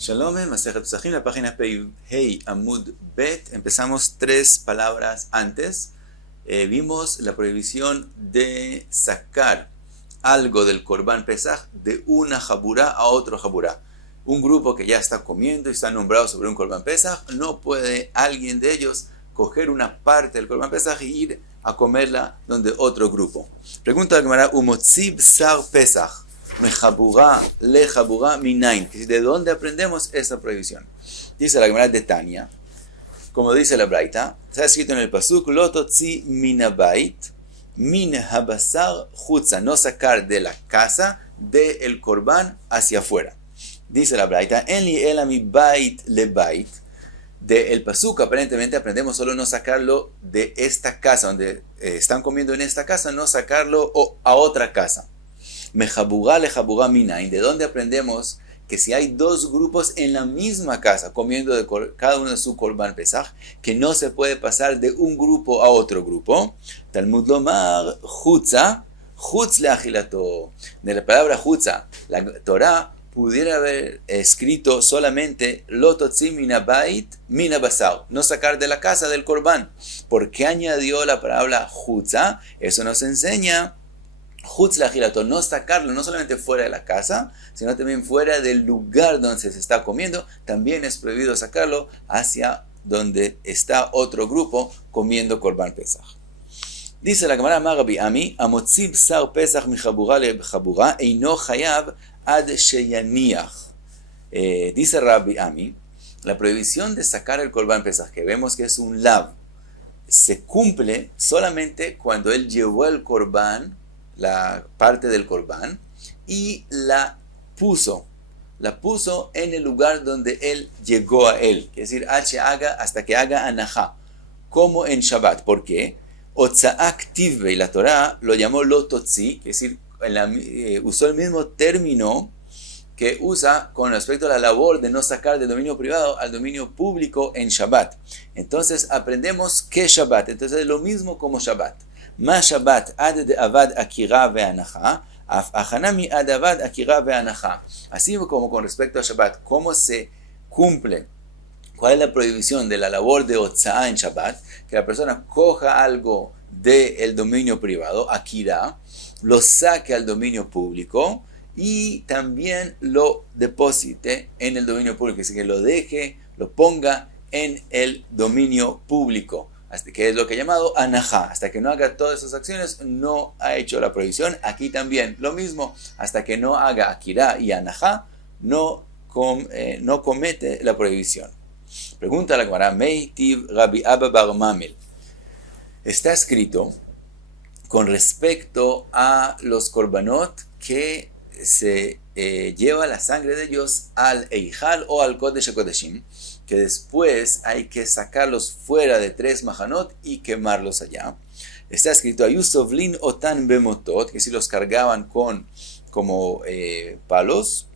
Shalom, Masejet Pesachim, la página Hey Amud Bet. Empezamos 3 palabras antes. Vimos la prohibición de sacar algo del Korban Pesach de una Jaburá a otro Jaburá. Un grupo que ya está comiendo y está nombrado sobre un Korban Pesach, no puede alguien de ellos coger una parte del Korban Pesach y ir a comerla donde otro grupo. Pregunta la Gemara, Umotzib Sar Pesach. Mejabura, lejabura, minain. ¿De dónde aprendemos esta prohibición? Dice la Gemara de Tania, como dice la Braita, está escrito en el pasuk, lototzi minabait, min habasar chutza, no sacar de la casa del korban hacia afuera. Dice la Braita, en li elami bait le bait. Del pasuk aparentemente aprendemos solo no sacarlo de esta casa, donde están comiendo en esta casa, no sacarlo a otra casa. Mejabugá lejabugá minain, de donde aprendemos que si hay dos grupos en la misma casa comiendo de cada uno de su korban pesach, que no se puede pasar de un grupo a otro grupo. Talmud lomar chutza, chutz leachilato. De la palabra chutza, la Torah pudiera haber escrito solamente lototzi minabait minabasar, no sacar de la casa del korban. ¿Por qué añadió la palabra chutza? Eso nos enseña chutz leachilato, no sacarlo no solamente fuera de la casa, sino también fuera del lugar donde se está comiendo. También es prohibido sacarlo hacia donde está otro grupo comiendo korban pesach. Dice la Gemara Rabbi Ami, amotzib sar pesach michabura lechabura eino chayav ad sheyaniach. Dice Rabbi Ami, la prohibición de sacar el korban pesach, que vemos que es un lav, se cumple solamente cuando él llevó el korban, la parte del korban, y la puso en el lugar donde él llegó a él, es decir, hasta que haga anajá, como en Shabbat. ¿Por qué? Otza'ak tivbe, y la Torah lo llamó lototzi, es decir, usó el mismo término que usa con respecto a la labor de no sacar del dominio privado al dominio público en Shabbat. Entonces aprendemos que Shabbat, entonces es lo mismo como Shabbat. Ma Shabbat ad de avad akira ve'anacha, af achanami ad avad akira ve'anacha. Así como con respecto a Shabbat, ¿cómo se cumple? ¿Cuál es la prohibición de la labor de Otza'á en Shabbat? Que la persona coja algo del dominio privado, akira, lo saque al dominio público y también lo deposite en el dominio público, es decir, que lo deje, lo ponga en el dominio público. Hasta que es lo que he llamado anajá, hasta que no haga todas esas acciones, no ha hecho la prohibición. Aquí también lo mismo, hasta que no haga akira y anajá, no comete la prohibición. Pregunta la Gemara, Meitiv Rabbi Abba bar Mamel. Está escrito con respecto a los korbanot que se lleva la sangre de ellos al Eijal o al Kodesh HaKodeshim, que después hay que sacarlos fuera de 3 majanot y quemarlos allá. Está escrito, Ayusovlin otan bemotot, que si los cargaban como palos,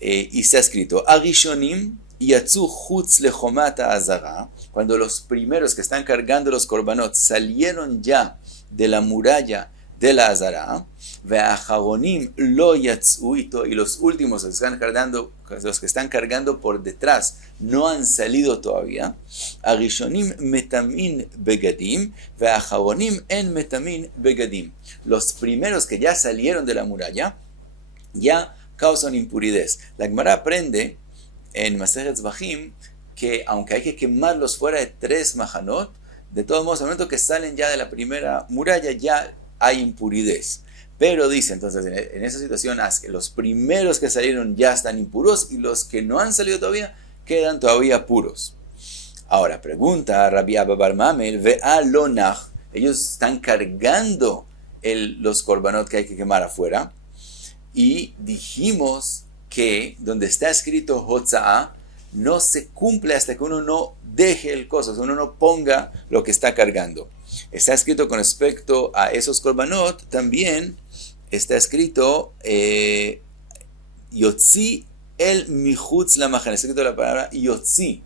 y está escrito, Arishonim yatzu chutz lechomata azara, cuando los primeros que están cargando los korbanot salieron ya de la muralla de la azara, ve'acharonim lo yatzu, y los últimos los que están cargando por detrás no han salido todavía. Arishonim metamin begadim, ve'acharonim en metamin begadim. Los primeros que ya salieron de la muralla ya causan impuridad. La Gemara aprende en Masejet Zvachim que aunque hay que quemarlos fuera de 3 majanot, de todos modos, al momento que salen ya de la primera muralla, ya hay impuridad. Pero dice, entonces, en esa situación, los primeros que salieron ya están impuros y los que no han salido todavía quedan todavía puros. Ahora, pregunta Rabbi Abba bar Mamel, ve'a lonach, ellos están cargando los korbanot que hay que quemar afuera, y dijimos que donde está escrito Hotza'á, no se cumple hasta que uno no deje el coso, uno no ponga lo que está cargando. Está escrito con respecto a esos korbanot, también está escrito Yotzi el michutz la majan, está escrito la palabra Yotzi.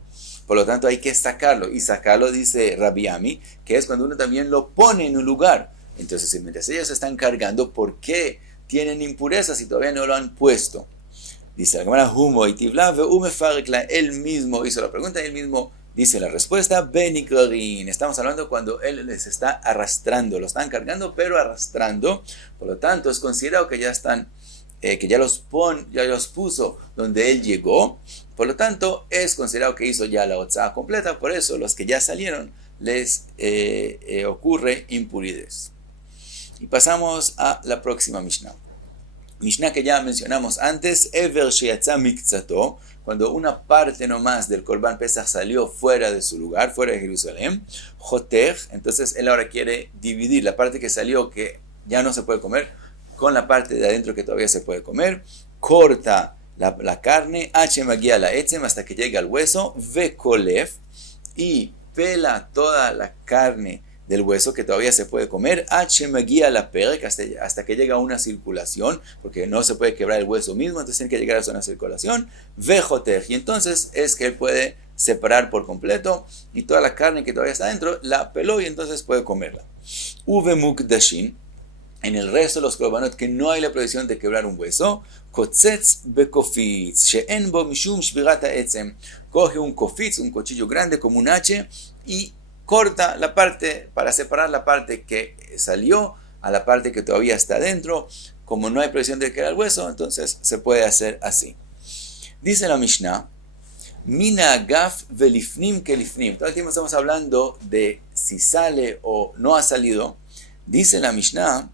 Por lo tanto hay que sacarlo, y sacarlo dice Rabbi Ami, que es cuando uno también lo pone en un lugar. Entonces, mientras ellos están cargando, ¿por qué tienen impurezas si todavía no lo han puesto? Dice la Gemara, Humo y Tivla, Umefarikla, él mismo hizo la pregunta, él mismo dice la respuesta, Beniklarin. Estamos hablando cuando él les está arrastrando, lo están cargando, pero arrastrando. Por lo tanto, es considerado que ya están, que ya los puso donde él llegó. Por lo tanto, es considerado que hizo ya la otzá completa. Por eso, los que ya salieron les ocurre impurez. Y pasamos a la próxima Mishnah. Mishnah que ya mencionamos antes, Ever Sheyatza Mikzato, cuando una parte nomás del Korban Pesach salió fuera de su lugar, fuera de Jerusalén, Joter, entonces él ahora quiere dividir la parte que salió que ya no se puede comer, con la parte de adentro que todavía se puede comer, corta la carne, Magia la etzem, hasta que llega al hueso, Vekolef, y pela toda la carne del hueso que todavía se puede comer, Magia la perek, hasta que llega a una circulación, porque no se puede quebrar el hueso mismo, entonces tiene que llegar a una circulación, Vejoter, y entonces es que él puede separar por completo, y toda la carne que todavía está adentro, la peló y entonces puede comerla. Uve mukdashin, en el resto de los korbanot que no hay la prohibición de quebrar un hueso, kotzetz bekofitz, she'en bo mishum shvirata etzem, coge un kofitz, un cuchillo grande como un H, y corta la parte, para separar la parte que salió a la parte que todavía está adentro. Como no hay prohibición de quebrar el hueso, entonces se puede hacer así. Dice la Mishnah, Mina agaf velifnim kelifnim. Todo el tiempo estamos hablando de si sale o no ha salido. Dice la Mishnah,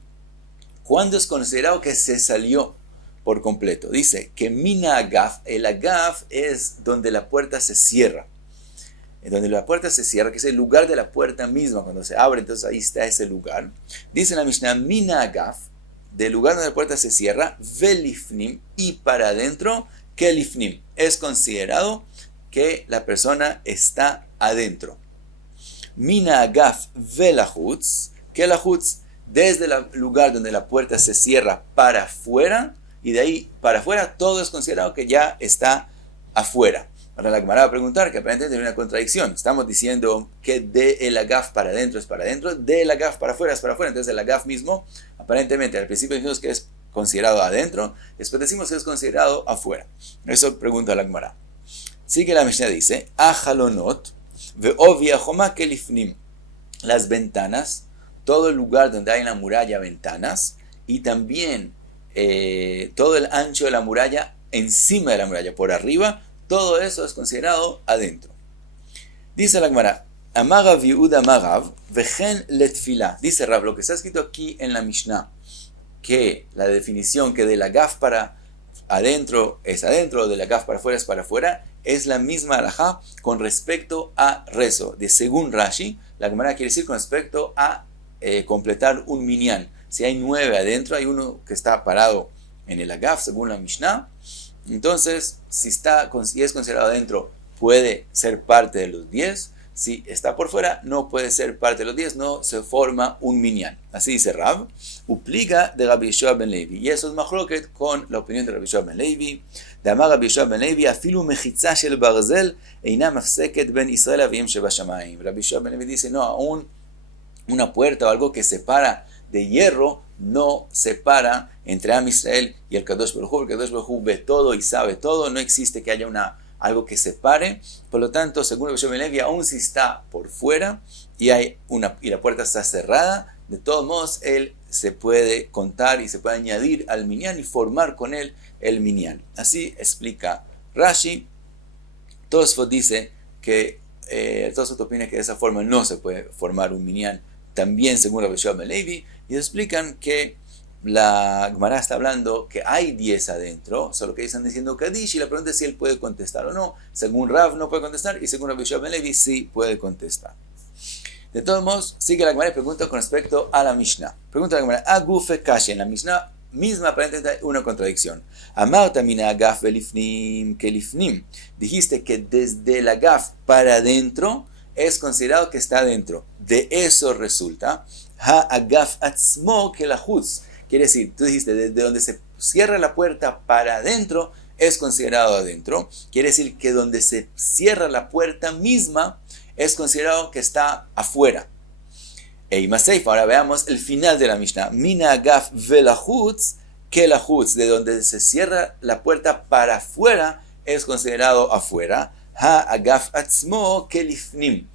¿cuándo es considerado que se salió por completo? Dice que Mina agaf, el agaf es donde la puerta se cierra. Donde la puerta se cierra, que es el lugar de la puerta misma, cuando se abre, entonces ahí está ese lugar. Dice la Mishnah, Mina agaf, del lugar donde la puerta se cierra, velifnim, y para adentro, kelifnim. Es considerado que la persona está adentro. Mina agaf velahutz, kelahutz, desde el lugar donde la puerta se cierra para afuera, y de ahí para afuera, todo es considerado que ya está afuera. Ahora la Gemara va a preguntar, que aparentemente hay una contradicción. Estamos diciendo que de el agaf para adentro es para adentro, de el agaf para afuera es para afuera. Entonces el agaf mismo, aparentemente al principio decimos que es considerado adentro, después decimos que es considerado afuera. Eso pregunta la Gemara. Sigue la Mishnah, dice, Ajalonot ve'ovia joma kelifnim. Las ventanas, todo el lugar donde hay en la muralla ventanas, y también todo el ancho de la muralla, encima de la muralla, por arriba, todo eso es considerado adentro. Dice la Gemara, Amaga viuda magav, vejen letfila. Dice Rab, lo que está escrito aquí en la Mishnah, que la definición que de la gaf para adentro es adentro, de la gaf para afuera es para afuera, es la misma alajá con respecto a rezo. De según Rashi, la Gemara quiere decir con respecto a completar un minyan. Si hay 9 adentro, hay uno que está parado en el agaf, según la Mishnah. Entonces, si es considerado adentro, puede ser parte de los 10. Si está por fuera, no puede ser parte de los 10, no se forma un minyan. Así dice Rab, upliga de Rabbi Yoshua ben Levi. Y eso es machloket con la opinión de Rabbi Yoshua ben Levi. De amar Rabbi Yoshua ben Levi, afilu mechitza shel barzel, eina mafseket ben Israel avim shebashamayim. Rabbi Yoshua ben Levi dice, no, aún una puerta o algo que separa de hierro, no separa entre Am Israel y el Kadosh Baruj Hu. El Kadosh Baruj Hu ve todo y sabe todo, no existe que haya algo que separe. Por lo tanto, según Rabbi Yoshua ben Levi, aún si está por fuera y la puerta está cerrada, de todos modos él se puede contar y se puede añadir al minyan y formar con él el minyan. Así explica Rashi. Tosfot dice que Tosfot opina que de esa forma no se puede formar un minyan, también según Rabbi Yoshua ben Levi, y explican que la Gemara está hablando que hay 10 adentro, solo que están diciendo Kadish, y la pregunta es si él puede contestar o no. Según Rav no puede contestar, y según Rabbi Yoshua ben Levi sí puede contestar. De todos modos, sigue la Gemara y pregunta con respecto a la Mishnah. Pregunta la Gemara, Agufe Kashi, en la Mishnah misma aparentemente hay una contradicción. Amarta mina agaf velifnim kelifnim. Dijiste que desde el agaf para adentro es considerado que está adentro. De eso resulta ha-agaf atzmo kelahutz. Quiere decir, tú dijiste, desde donde se cierra la puerta para adentro es considerado adentro. Quiere decir que donde se cierra la puerta misma es considerado que está afuera. Ahora veamos el final de la Mishnah. Mina agaf velahutz que la hutz, de donde se cierra la puerta para afuera, es considerado afuera. Ha agaf atzmo kelifnim.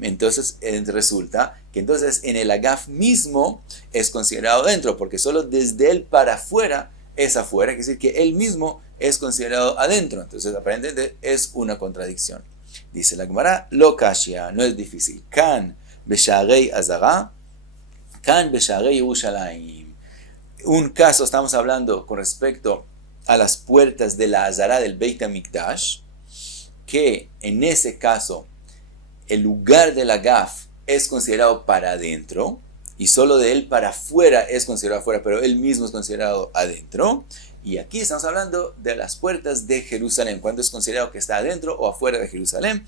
Entonces resulta que entonces en el agaf mismo es considerado dentro, porque solo desde él para afuera es afuera, es decir, que él mismo es considerado adentro. Entonces aparentemente es una contradicción. Dice la Gemara, lo kashya, no es difícil. Kan besharei azara, kan besharei Yerushalayim. Un caso, estamos hablando con respecto a las puertas de la azara del Beit HaMikdash, que en ese caso el lugar del agaf es considerado para adentro y solo de él para afuera es considerado afuera, pero él mismo es considerado adentro. Y aquí estamos hablando de las puertas de Jerusalén, cuando es considerado que está adentro o afuera de Jerusalén.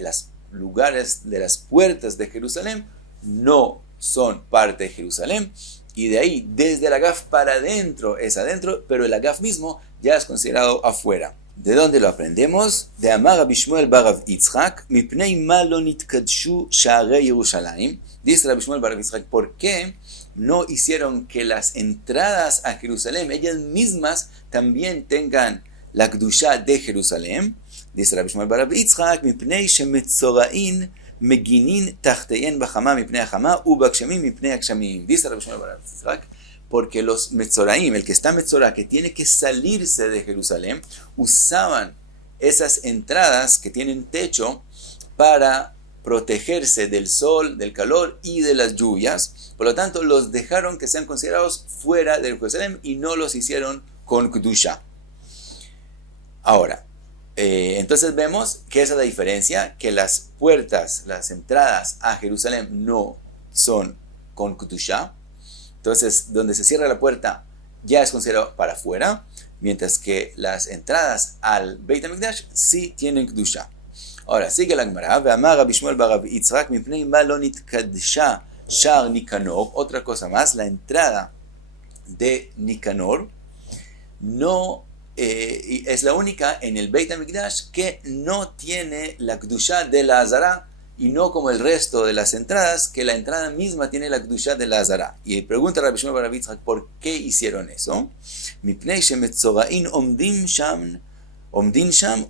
Los lugares de las puertas de Jerusalén no son parte de Jerusalén, y de ahí, desde el agaf para adentro es adentro, pero el agaf mismo ya es considerado afuera. ¿De dónde lo aprendemos? De Amar Rabbi Shmuel bar Rav Yitzchak, mipnei ma lo nitkadshu sha'arei Yerushalayim. Dice Rabbi Shmuel bar Rav Yitzchak, ¿por qué no hicieron que las entradas a Jerusalén, ellas mismas, también tengan la Kedushá de Jerusalén? Dice Rabbi Shmuel bar Rav Yitzchak, mipnei shemetzorain meginin tachteyen b'chama mipnei hachama u'b'gshemim mipnei hagshamim. Dice Rabbi Shmuel bar Rav Yitzchak, porque los Metzoraim, el que está Metzorá, que tiene que salirse de Jerusalén, usaban esas entradas que tienen techo para protegerse del sol, del calor y de las lluvias. Por lo tanto, los dejaron que sean considerados fuera de Jerusalén y no los hicieron con Kedusha. Ahora, entonces vemos que esa es la diferencia, que las puertas, las entradas a Jerusalén no son con Kedusha. Entonces, donde se cierra la puerta ya es considerado para afuera, mientras que las entradas al Beit HaMikdash sí tienen Kedusha. Ahora, sigue la Gemara. Ve'amar Rabbi Shmuel bar Rav Yitzchak, mipnei ma lo nitkadsha shar Nikanor. Otra cosa más, la entrada de Nikanor no es la única en el Beit HaMikdash que no tiene la Kedusha de la Azara, y no como el resto de las entradas, que la entrada misma tiene la Kedushá de la Azara. Y pregunta a Rabbi Shmuel bar Rav Yitzchak, ¿por qué hicieron eso? Mipnei shemetzorain omdim sham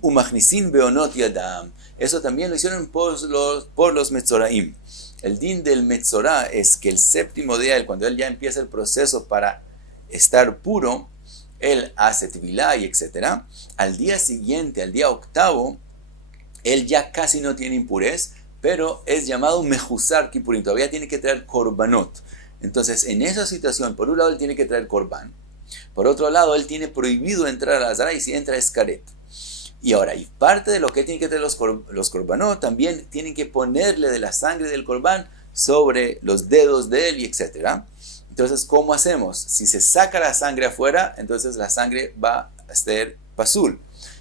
umachnisin beonot yadam. Eso también lo hicieron por los Metzoraim. El din del Metzorá es que el séptimo día, cuando él ya empieza el proceso para estar puro, él hace tevilá y etc. Al día siguiente, al día octavo, él ya casi no tiene impurez, pero es llamado mejuzar kipurim, todavía tiene que traer korbanot. Entonces, en esa situación, por un lado él tiene que traer korban, por otro lado él tiene prohibido entrar a la Azara, y si entra es karet. Y ahora, y parte de lo que tiene que traer los korbanot, también tienen que ponerle de la sangre del korban sobre los dedos de él, y etc. Entonces, ¿cómo hacemos? Si se saca la sangre afuera, entonces la sangre va a ser pasul,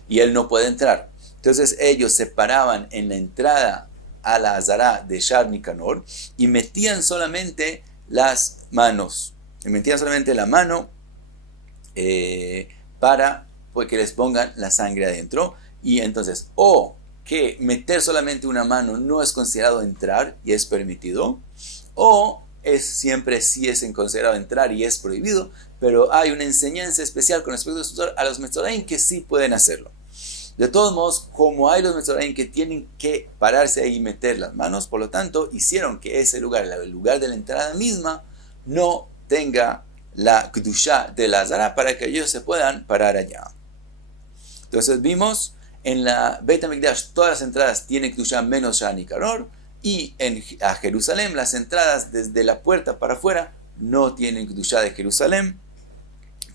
y él no puede entrar. Entonces ellos se paraban en la entrada a la Azara de Shar Nikanor y metían solamente las manos. Metían solamente la mano para que les pongan la sangre adentro. Y entonces, o que meter solamente una mano no es considerado entrar y es permitido, o es siempre sí es considerado entrar y es prohibido, pero hay una enseñanza especial con respecto a los Metzoraim que sí pueden hacerlo. De todos modos, como hay los Metzoraim que tienen que pararse ahí y meter las manos, por lo tanto, hicieron que ese lugar, el lugar de la entrada misma, no tenga la Kedushá de la Azara para que ellos se puedan parar allá. Entonces vimos, en la Beit HaMikdash todas las entradas tienen Kedushá menos Shar Nikanor, y a Jerusalén las entradas desde la puerta para afuera no tienen Kedushá de Jerusalén,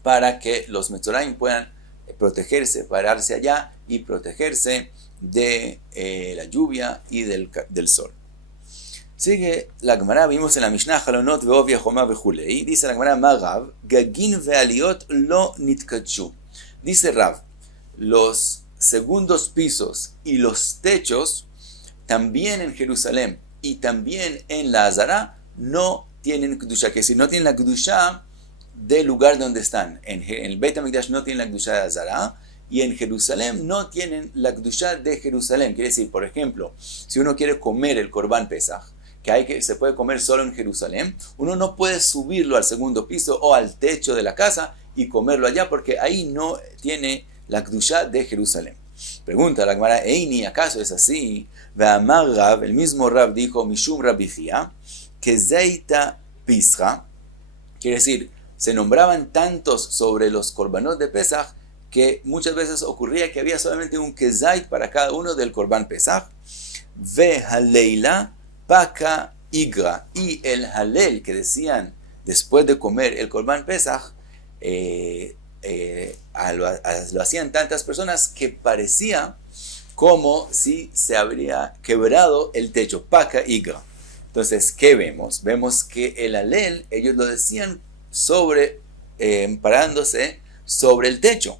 para que los Metzoraim puedan protegerse, pararse allá y protegerse de la lluvia y del sol. Sigue la Gemara, vimos en la Mishnah Halonot ve'ovia choma ve'chulei. Dice la Gemara, ma Rav, gagin ve'aliot lo nitkadshu. Dice Rav, los segundos pisos y los techos también en Jerusalén y también en la Azara no tienen Kedushá, que si no tienen la Kedushá del lugar donde están. En el Beit HaMikdash no tienen la Kedushá de Azara, y en Jerusalén no tienen la Kedushá de Jerusalén. Quiere decir, por ejemplo, si uno quiere comer el Korban Pesach, se puede comer solo en Jerusalén, uno no puede subirlo al segundo piso o al techo de la casa y comerlo allá, porque ahí no tiene la Kedushá de Jerusalén. Pregunta la Gemara, Eini, ¿acaso es así? Ve'amar Rav, el mismo Rav dijo, Mishum Rabbi Chia, que Zeita Pisra, quiere decir, se nombraban tantos sobre los korbanot de Pesach que muchas veces ocurría que había solamente un kezait para cada uno del korban Pesach. Ve haleila paka igra, y el halel que decían después de comer el korban Pesach, lo hacían tantas personas que parecía como si se habría quebrado el techo, paka igra. Entonces, ¿qué vemos? Vemos que el halel, ellos lo decían parándose sobre el techo.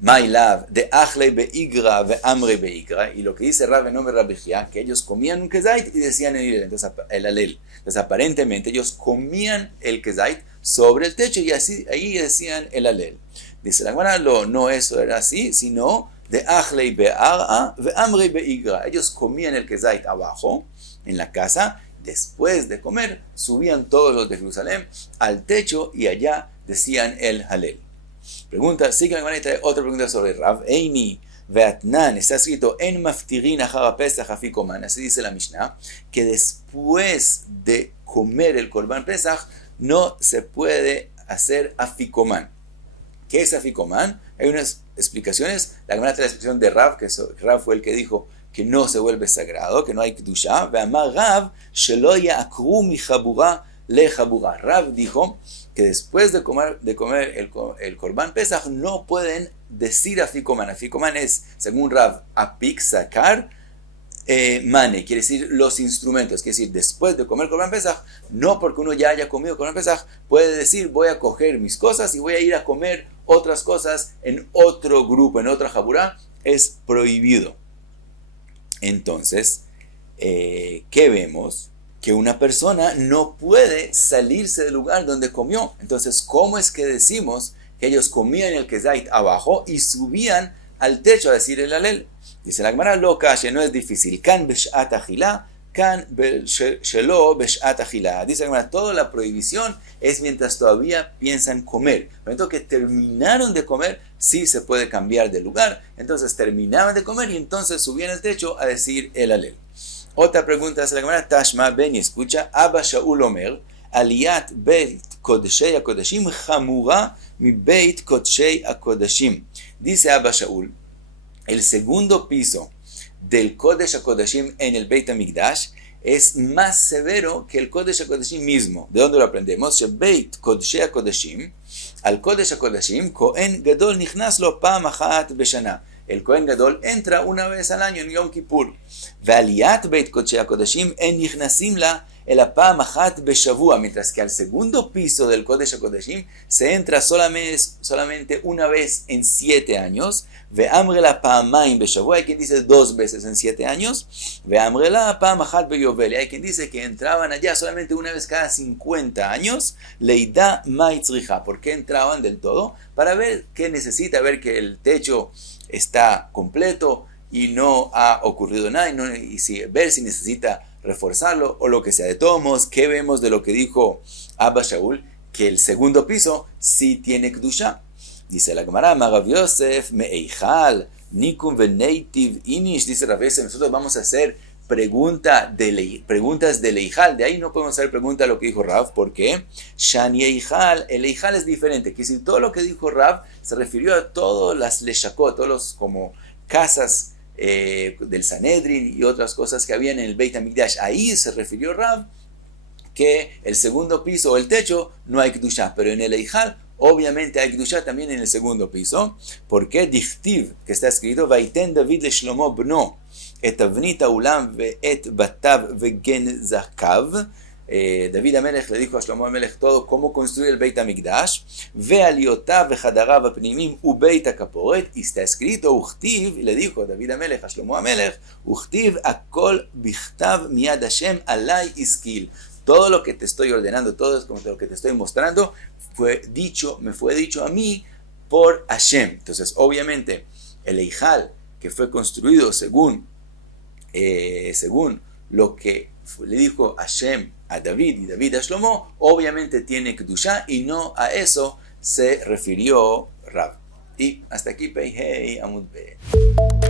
Mailav, de Achlei Beigra, ve Amrei Beigra, y lo que dice Rav en nombre de Rabbi Chia, que ellos comían un kezait y decían el halel. Entonces, aparentemente, ellos comían el kezait sobre el techo y así ahí decían el halel. Dice la Gemara, no eso era así, sino de Achlei Be'ara, ve Amrei Beigra. Ellos comían el kezait abajo, en la casa. Después de comer, subían todos los de Jerusalén al techo y allá decían el halel. Pregunta, sigue la Gemara y trae otra pregunta sobre Rav. Eini ve'atnan, está escrito en maftirin achara pesach afikoman. Así dice la Mishnah, que después de comer el korban pesach no se puede hacer afikoman. ¿Qué es afikoman? Hay unas explicaciones. La Gemara trae la explicación de Rav, que Rav fue el que dijo que no se vuelve sagrado, que no hay kedusha. Ve'amar Rav shelo ya'akru mi chabura le chabura. Rav dijo que después de comer el korban pesach no pueden decir afikoman. Afikoman es, según Rav, apik, sacar, mane, quiere decir los instrumentos. Quiere decir, después de comer korban pesach, no porque uno ya haya comido korban pesach, puede decir, voy a coger mis cosas y voy a ir a comer otras cosas en otro grupo, en otra jabura. Es prohibido. Entonces, ¿qué vemos? Que una persona no puede salirse del lugar donde comió. Entonces, ¿cómo es que decimos que ellos comían el kezait abajo y subían al techo a decir el halel? Dice la Gemara, lo calle, no es difícil. Kan beshat achila, kan shelo beshat achila. Dice la Gemara, toda la prohibición es mientras todavía piensan comer. En el momento que terminaron de comer, sí se puede cambiar de lugar. Entonces terminaban de comer y entonces subían al techo a decir el halel. Otra pregunta hace la Gemara, Tashma, ven y escucha, Abba Shaul Omer, Aliyat Beit Kodeshei HaKodeshim Chamura mi Beit Kodeshei HaKodeshim. Dice Abba Shaul, el segundo piso del Kodesh HaKodeshim en el Beit HaMikdash es más severo que el Kodesh HaKodeshim mismo. ¿De dónde lo aprendemos? Beit Kodeshei HaKodeshim, al Kodesh HaKodeshim, Kohen Gadol nichnas lo pa'am achat beshana. El Kohen Gadol entra una vez al año en Yom Kippur. Ve'aliyat Beit Kodeshei HaKodeshim en nichnasim la el apam achat beshavua, mientras que al segundo piso del Kodesh HaKodeshim se entra solamente una vez en 7 años. Ve'amre la pa'amaim beshavua, hay quien dice 2 veces en 7 años. Ve'amre la apam achat beyovel, hay quien dice que entraban allá solamente una vez cada 50 años. Leida maitzricha, ¿por qué entraban del todo? Para ver qué necesita, ver que el techo está completo y no ha ocurrido nada, ver si necesita reforzarlo o lo que sea. De todos modos, ¿qué vemos de lo que dijo Abba Shaul? Que el segundo piso sí tiene kedusha. Dice la Gemara, Rav Yosef me'eichal nikum veneitiv inish. Dice Rav Yosef, nosotros vamos a hacer preguntas de Eijal. De ahí no podemos hacer pregunta a lo que dijo Rav. ¿Por qué? Shani Eijal, el Eijal es diferente. Que si todo lo que dijo Rav se refirió a todas las leshakot, todos los como casas del Sanedrin y otras cosas que habían en el Beit HaMikdash. Ahí se refirió Rav que el segundo piso o el techo no hay kedusha, pero en el Eijal obviamente hay kedusha también en el segundo piso. ¿Por qué? Dichtiv, que está escrito, Vaiten David le Shlomo bno et avnit ha'olam ve'et batav ve'gen zakav. David Amelech le dijo a Shlomo Amelech todo cómo construir el Beit HaMikdash, ve'aliotav ve'chadarav ha'pnimim u'beit ha'kaporet, y está escrito, uchtiv, y le dijo David Amelech a Shlomo Amelech, uchtiv akol bichtav miyad Hashem alay iskil. Todo lo que te estoy ordenando, todo lo que te estoy mostrando, me fue dicho a mí por Hashem. Entonces, obviamente, el Eijal, que fue construido según lo que le dijo Hashem a David y David a Shlomo, obviamente tiene Kedushá y no a eso se refirió Rab. Y hasta aquí Pei Hei Amud Be.